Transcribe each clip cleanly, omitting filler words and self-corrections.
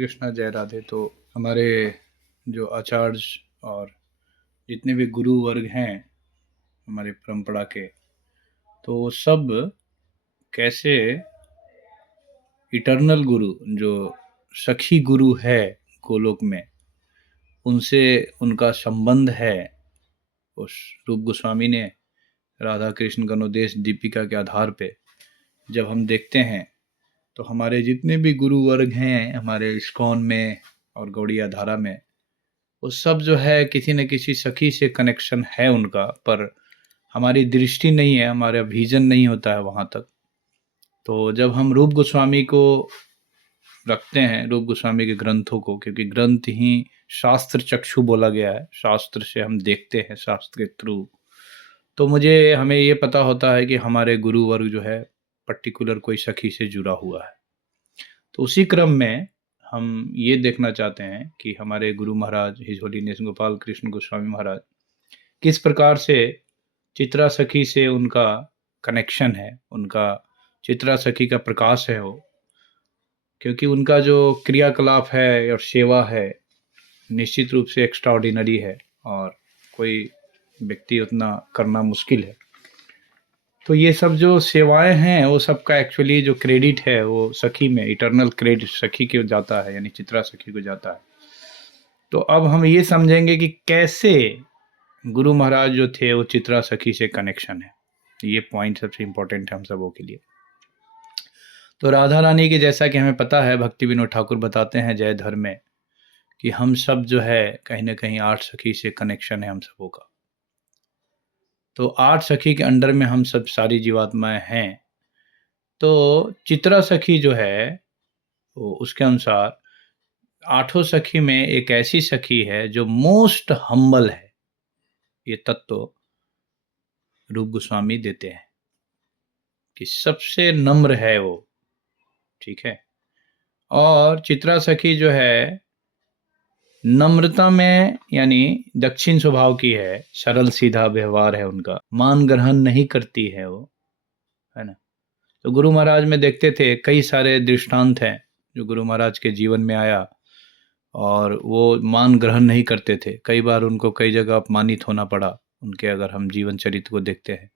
कृष्णा जय राधे। तो हमारे जो आचार्य और जितने भी गुरु वर्ग हैं हमारी परंपरा के, तो वो सब कैसे इटर्नल गुरु जो सखी गुरु है गोलोक में, उनसे उनका संबंध है। उस रूप गोस्वामी ने राधा कृष्ण का अनुदेश दीपिका के आधार पे जब हम देखते हैं, तो हमारे जितने भी गुरु वर्ग हैं हमारे इस्कॉन में और गौड़िया धारा में, वो सब जो है किसी न किसी सखी से कनेक्शन है उनका, पर हमारी दृष्टि नहीं है, हमारा विजन नहीं होता है वहाँ तक। तो जब हम रूप गोस्वामी को रखते हैं, रूप गोस्वामी के ग्रंथों को, क्योंकि ग्रंथ ही शास्त्र चक्षु बोला गया है, शास्त्र से हम देखते हैं, शास्त्र के थ्रू, तो हमें ये पता होता है कि हमारे गुरु वर्ग जो है पर्टिकुलर कोई सखी से जुड़ा हुआ है। तो उसी क्रम में हम ये देखना चाहते हैं कि हमारे गुरु महाराज हिज होलीनेस गोपाल कृष्ण गोस्वामी महाराज किस प्रकार से चित्रा सखी से उनका कनेक्शन है, उनका चित्रा सखी का प्रकाश है वो, क्योंकि उनका जो क्रियाकलाप है और सेवा है निश्चित रूप से एक्स्ट्राऑर्डिनरी है और कोई व्यक्ति उतना करना मुश्किल है। तो ये सब जो सेवाएं हैं वो सबका एक्चुअली जो क्रेडिट है वो सखी में, इटर्नल क्रेडिट सखी को जाता है, यानी चित्रा सखी को जाता है। तो अब हम ये समझेंगे कि कैसे गुरु महाराज जो थे वो चित्रा सखी से कनेक्शन है। ये पॉइंट सबसे इम्पोर्टेंट है हम सबों के लिए। तो राधा रानी के, जैसा कि हमें पता है, भक्ति विनोद ठाकुर बताते हैं जय धर्म में कि हम सब जो है कहीं ना कहीं 8 सखी से कनेक्शन है हम सबों का। तो 8 सखी के अंडर में हम सब सारी जीवात्माएं हैं। तो चित्रा सखी जो है वो उसके अनुसार 8 सखी में एक ऐसी सखी है जो मोस्ट हम्बल है। ये तत्व रूप गोस्वामी देते हैं कि सबसे नम्र है वो, ठीक है। और चित्रा सखी जो है नम्रता में, यानी दक्षिण स्वभाव की है, सरल सीधा व्यवहार है उनका, मान ग्रहण नहीं करती है वो, है ना। तो गुरु महाराज में देखते थे कई सारे दृष्टांत हैं जो गुरु महाराज के जीवन में आया और वो मान ग्रहण नहीं करते थे। कई बार उनको कई जगह अपमानित होना पड़ा उनके, अगर हम जीवन चरित्र को देखते हैं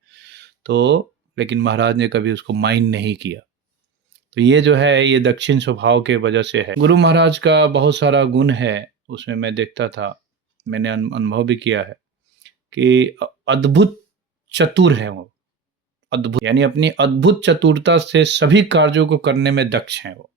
तो, लेकिन महाराज ने कभी उसको माइंड नहीं किया। तो ये जो है ये दक्षिण स्वभाव के वजह से है। गुरु महाराज का बहुत सारा गुण है उसमें, मैं देखता था, मैंने अनुभव भी किया है कि अद्भुत चतुर है वो, अद्भुत, यानी अपनी अद्भुत चतुरता से सभी कार्यों को करने में दक्ष हैं वो।